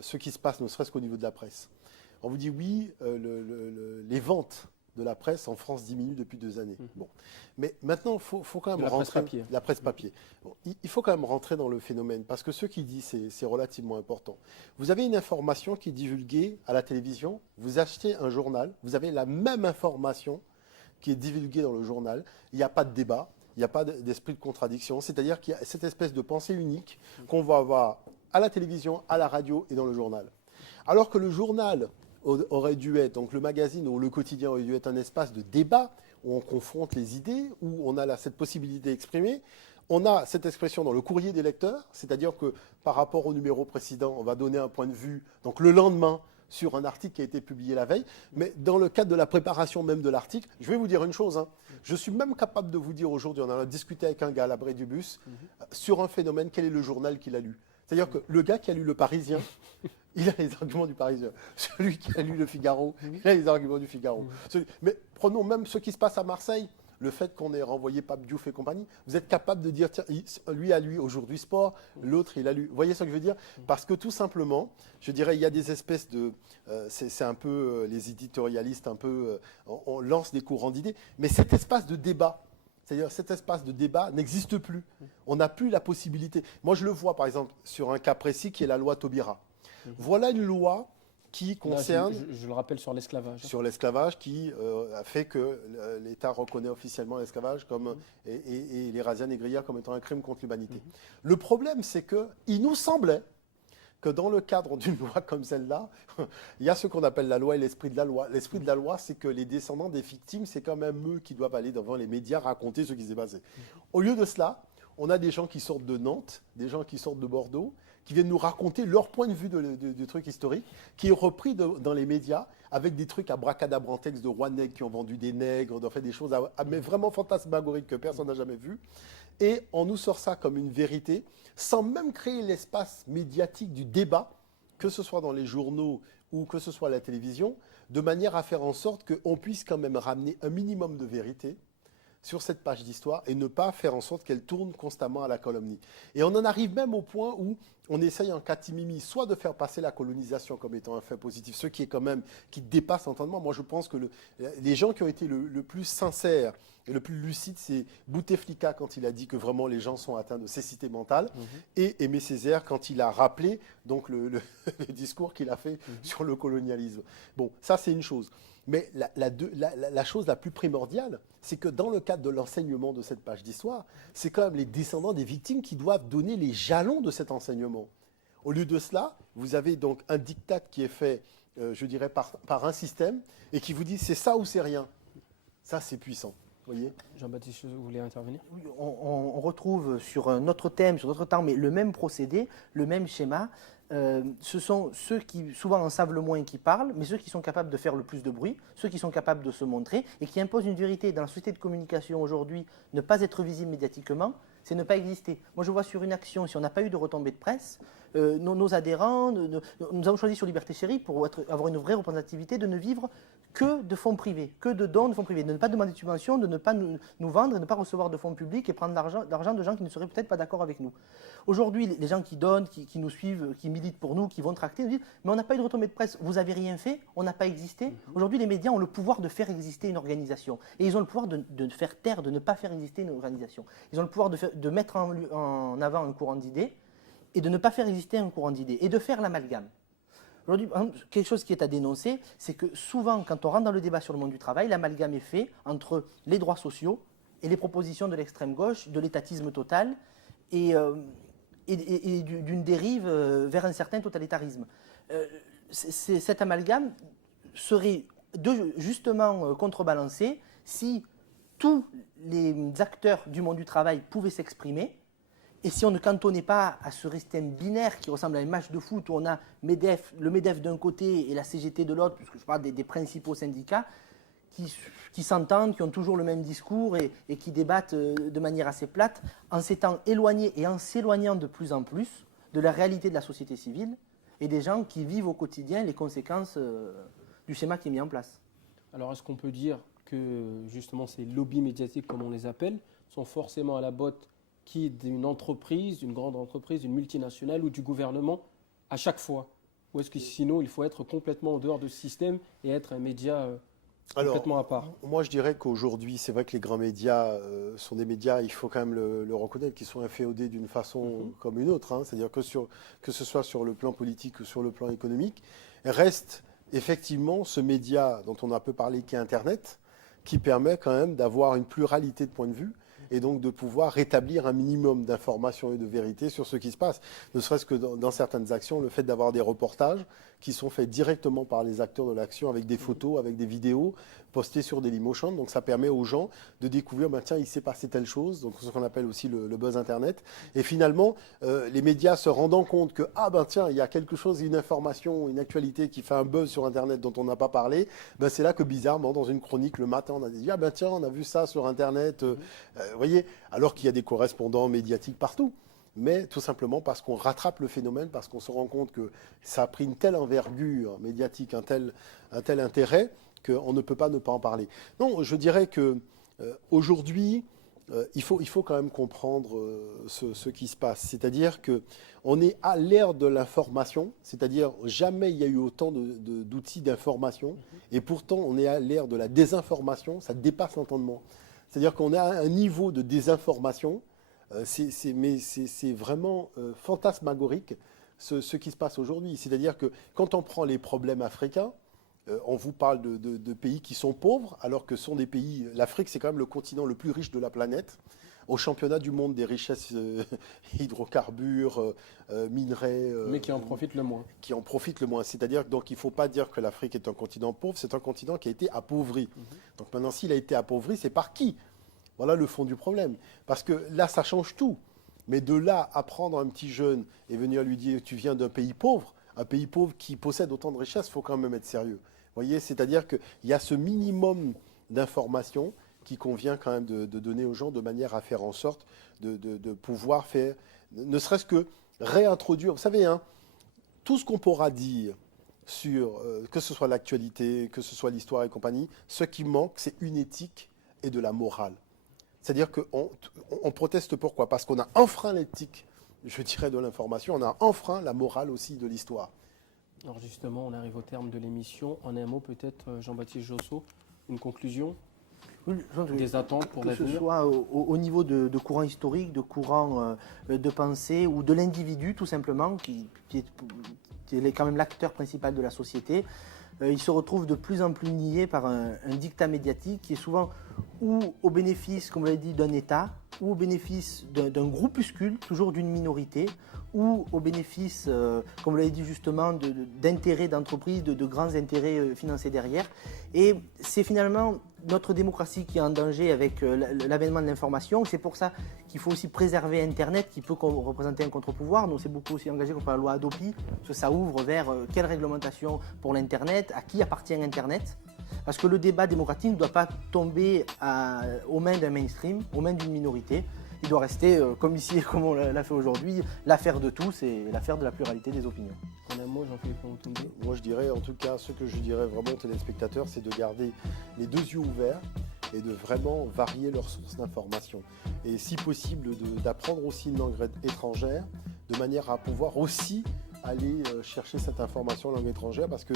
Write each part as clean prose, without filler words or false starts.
ce qui se passe, ne serait-ce qu'au niveau de la presse. On vous dit oui, les ventes de la presse en France diminuent depuis 2 années. Bon. Mais maintenant, il faut quand même rentrer... La presse papier. Bon, il faut quand même rentrer dans le phénomène, parce que ce qu'il dit, c'est relativement important. Vous avez une information qui est divulguée à la télévision, vous achetez un journal, vous avez la même information qui est divulguée dans le journal, il n'y a pas de débat, il n'y a pas d'esprit de contradiction, c'est-à-dire qu'il y a cette espèce de pensée unique qu'on va avoir à la télévision, à la radio et dans le journal. Alors que le journal aurait dû être, donc le magazine ou le quotidien aurait dû être un espace de débat où on confronte les idées, où on a cette possibilité d'exprimer. On a cette expression dans le courrier des lecteurs, c'est-à-dire que par rapport au numéro précédent, on va donner un point de vue, donc le lendemain, sur un article qui a été publié la veille. Mais dans le cadre de la préparation même de l'article, je vais vous dire une chose. Je suis même capable de vous dire aujourd'hui, on en a discuté avec un gars à l'abri du bus, sur un phénomène, quel est le journal qu'il a lu. C'est-à-dire que le gars qui a lu Le Parisien, il a les arguments du Parisien. Celui qui a lu Le Figaro, il a les arguments du Figaro. Mais prenons même ce qui se passe à Marseille. Le fait qu'on ait renvoyé Pape Diouf et compagnie, vous êtes capable de dire, tiens, lui a lu Aujourd'hui Sport, l'autre il a lu. Vous voyez ce que je veux dire? Parce que tout simplement, je dirais, il y a des espèces de... c'est un peu les éditorialistes, un peu... on lance des courants d'idées. Mais cet espace de débat, c'est-à-dire cet espace de débat n'existe plus. On n'a plus la possibilité. Moi, je le vois, par exemple, sur un cas précis qui est la loi Taubira. Voilà une loi qui concerne... Là, je le rappelle sur l'esclavage. Sur l'esclavage qui a fait que l'État reconnaît officiellement l'esclavage comme, et les razzias négrières comme étant un crime contre l'humanité. Le problème, c'est qu'il nous semblait que dans le cadre d'une loi comme celle-là, il y a ce qu'on appelle la loi et l'esprit de la loi. L'esprit de la loi, c'est que les descendants des victimes, c'est quand même eux qui doivent aller devant les médias raconter ce qui s'est passé. Au lieu de cela, on a des gens qui sortent de Nantes, des gens qui sortent de Bordeaux, qui viennent nous raconter leur point de vue du truc historique, qui est repris dans les médias avec des trucs à bracadabrantex de rois nègres qui ont vendu des nègres, ont fait des choses mais vraiment fantasmagoriques que personne n'a jamais vues. Et on nous sort ça comme une vérité, sans même créer l'espace médiatique du débat, que ce soit dans les journaux ou que ce soit à la télévision, de manière à faire en sorte qu'on puisse quand même ramener un minimum de vérité sur cette page d'histoire et ne pas faire en sorte qu'elle tourne constamment à la calomnie. Et on en arrive même au point où on essaye en catimimi soit de faire passer la colonisation comme étant un fait positif, ce qui est quand même, qui dépasse l'entendement. Moi, je pense que les gens qui ont été le plus sincères et le plus lucides, c'est Bouteflika quand il a dit que vraiment les gens sont atteints de cécité mentale, et Aimé Césaire quand il a rappelé donc le discours qu'il a fait sur le colonialisme. Bon, ça c'est une chose. Mais la chose la plus primordiale, c'est que dans le cadre de l'enseignement de cette page d'histoire, c'est quand même les descendants des victimes qui doivent donner les jalons de cet enseignement. Au lieu de cela, vous avez donc un diktat qui est fait, je dirais, par un système et qui vous dit c'est ça ou c'est rien. Ça, c'est puissant. Voyez. Jean-Baptiste, vous voulez intervenir? Oui, on retrouve sur un autre thème, sur d'autres temps, mais le même procédé, le même schéma. Ce sont ceux qui souvent en savent le moins qui parlent, mais ceux qui sont capables de faire le plus de bruit, ceux qui sont capables de se montrer et qui imposent une vérité. Dans la société de communication aujourd'hui, ne pas être visible médiatiquement, c'est ne pas exister. Moi, je vois sur une action, si on n'a pas eu de retombées de presse, nos adhérents, nous avons choisi sur Liberté Chérie pour avoir une vraie représentativité, de ne vivre que de fonds privés, que de dons de fonds privés, de ne pas demander de subventions, de ne pas nous vendre, de ne pas recevoir de fonds publics et prendre l'argent de gens qui ne seraient peut-être pas d'accord avec nous. Aujourd'hui, les gens qui donnent, qui nous suivent, qui militent pour nous, qui vont tracter, nous disent « mais on n'a pas eu de retombées de presse, vous n'avez rien fait, on n'a pas existé ». Aujourd'hui, les médias ont le pouvoir de faire exister une organisation. Et ils ont le pouvoir de faire taire, de ne pas faire exister une organisation. Ils ont le pouvoir de mettre en avant un courant d'idées et de ne pas faire exister un courant d'idées et de faire l'amalgame. Aujourd'hui, quelque chose qui est à dénoncer, c'est que souvent, quand on rentre dans le débat sur le monde du travail, l'amalgame est fait entre les droits sociaux et les propositions de l'extrême gauche, de l'étatisme total et d'une dérive vers un certain totalitarisme. Cet amalgame serait justement contrebalancé si tous les acteurs du monde du travail pouvaient s'exprimer. Et si on ne cantonnait pas à ce système binaire qui ressemble à un match de foot où on a le MEDEF d'un côté et la CGT de l'autre, puisque je parle des principaux syndicats, qui s'entendent, qui ont toujours le même discours et qui débattent de manière assez plate, en s'étant éloignés et en s'éloignant de plus en plus de la réalité de la société civile et des gens qui vivent au quotidien les conséquences du schéma qui est mis en place. Alors est-ce qu'on peut dire que justement ces lobbies médiatiques, comme on les appelle, sont forcément à la botte d'une entreprise, d'une grande entreprise, d'une multinationale ou du gouvernement à chaque fois? Ou est-ce que sinon, il faut être complètement en dehors de ce système et être un média complètement à part? Moi, je dirais qu'aujourd'hui, c'est vrai que les grands médias sont des médias, il faut quand même le reconnaître, qui sont inféodés d'une façon comme une autre. C'est-à-dire que ce soit sur le plan politique ou sur le plan économique, reste effectivement ce média dont on a un peu parlé, qui est Internet, qui permet quand même d'avoir une pluralité de points de vue et donc de pouvoir rétablir un minimum d'informations et de vérité sur ce qui se passe. Ne serait-ce que dans certaines actions, le fait d'avoir des reportages qui sont faits directement par les acteurs de l'action avec des photos, avec des vidéos postées sur Dailymotion. Donc ça permet aux gens de découvrir, tiens, il s'est passé telle chose, donc ce qu'on appelle aussi le buzz Internet. Et finalement, les médias se rendant compte que, tiens, il y a quelque chose, une information, une actualité qui fait un buzz sur Internet dont on n'a pas parlé, c'est là que bizarrement, dans une chronique le matin, on a dit, tiens, on a vu ça sur Internet. Vous voyez, alors qu'il y a des correspondants médiatiques partout. Mais tout simplement parce qu'on rattrape le phénomène, parce qu'on se rend compte que ça a pris une telle envergure médiatique, un tel intérêt, qu'on ne peut pas ne pas en parler. Non, je dirais que aujourd'hui, il faut quand même comprendre ce qui se passe. C'est-à-dire qu'on est à l'ère de l'information, c'est-à-dire jamais il y a eu autant d'outils d'information, et pourtant on est à l'ère de la désinformation, ça dépasse l'entendement. C'est-à-dire qu'on a un niveau de désinformation, c'est vraiment fantasmagorique ce qui se passe aujourd'hui. C'est-à-dire que quand on prend les problèmes africains, on vous parle de pays qui sont pauvres, alors que sont des pays... L'Afrique, c'est quand même le continent le plus riche de la planète. Au championnat du monde des richesses hydrocarbures, minerais... mais qui en profite le moins. Qui en profite le moins. C'est-à-dire donc il ne faut pas dire que l'Afrique est un continent pauvre, c'est un continent qui a été appauvri. Donc maintenant, s'il a été appauvri, c'est par qui ? Voilà le fond du problème. Parce que là, ça change tout. Mais de là à prendre un petit jeune et venir lui dire tu viens d'un pays pauvre, un pays pauvre qui possède autant de richesses, il faut quand même être sérieux. Vous voyez, c'est-à-dire qu'il y a ce minimum d'informations qui convient quand même de donner aux gens de manière à faire en sorte de pouvoir faire, ne serait-ce que réintroduire. Vous savez, tout ce qu'on pourra dire sur, que ce soit l'actualité, que ce soit l'histoire et compagnie, ce qui manque, c'est une éthique et de la morale. C'est-à-dire qu'on proteste pourquoi ? Parce qu'on a enfreint l'éthique, je dirais, de l'information, on a enfreint la morale aussi de l'histoire. Alors justement, on arrive au terme de l'émission. En un mot, peut-être, Jean-Baptiste Josso, une conclusion ? Des attentes pour l'avenir ? Que ce soit au niveau de courants historiques, de courants de pensée ou de l'individu, tout simplement, qui est quand même l'acteur principal de la société. Il se retrouve de plus en plus nié par un diktat médiatique qui est souvent ou au bénéfice, comme vous l'avez dit, d'un État, ou au bénéfice d'un groupuscule, toujours d'une minorité, ou au bénéfice, comme vous l'avez dit justement, d'intérêts d'entreprise, de grands intérêts financiers derrière. Et c'est finalement notre démocratie qui est en danger avec l'avènement de l'information. C'est pour ça qu'il faut aussi préserver Internet, qui peut représenter un contre-pouvoir. Nous, on s'est beaucoup aussi engagé contre la loi Hadopi, parce que ça ouvre vers quelle réglementation pour l'Internet, à qui appartient Internet. Parce que le débat démocratique ne doit pas tomber aux mains d'un mainstream, aux mains d'une minorité. Il doit rester, comme ici et comme on l'a fait aujourd'hui, l'affaire de tous et l'affaire de la pluralité des opinions. En un mot, Jean-Philippe Montoundé. Moi, je dirais, en tout cas, ce que je dirais vraiment aux téléspectateurs, c'est de garder les deux yeux ouverts et de vraiment varier leurs sources d'information. Et si possible, d'apprendre aussi une langue étrangère, de manière à pouvoir aussi aller chercher cette information en langue étrangère, parce que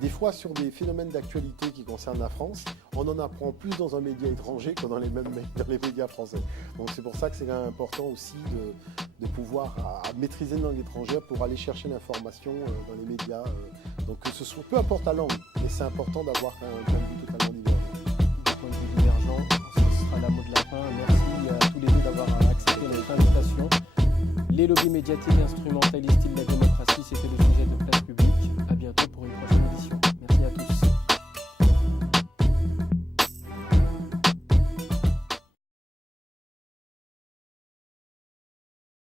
des fois, sur des phénomènes d'actualité qui concernent la France, on en apprend plus dans un média étranger que dans les médias français. Donc c'est pour ça que c'est quand même important aussi de pouvoir à maîtriser une langue étrangère pour aller chercher l'information dans les médias. Donc que ce soit, peu importe la langue, mais c'est important d'avoir un point de vue totalement divergent. Un point de vue divergent, ce sera la mot de la fin. Merci à tous les deux d'avoir accepté notre invitation. Les lobbies médiatiques instrumentalisent-ils la démocratie ? C'était le sujet de Place Publique. À bientôt pour une prochaine édition.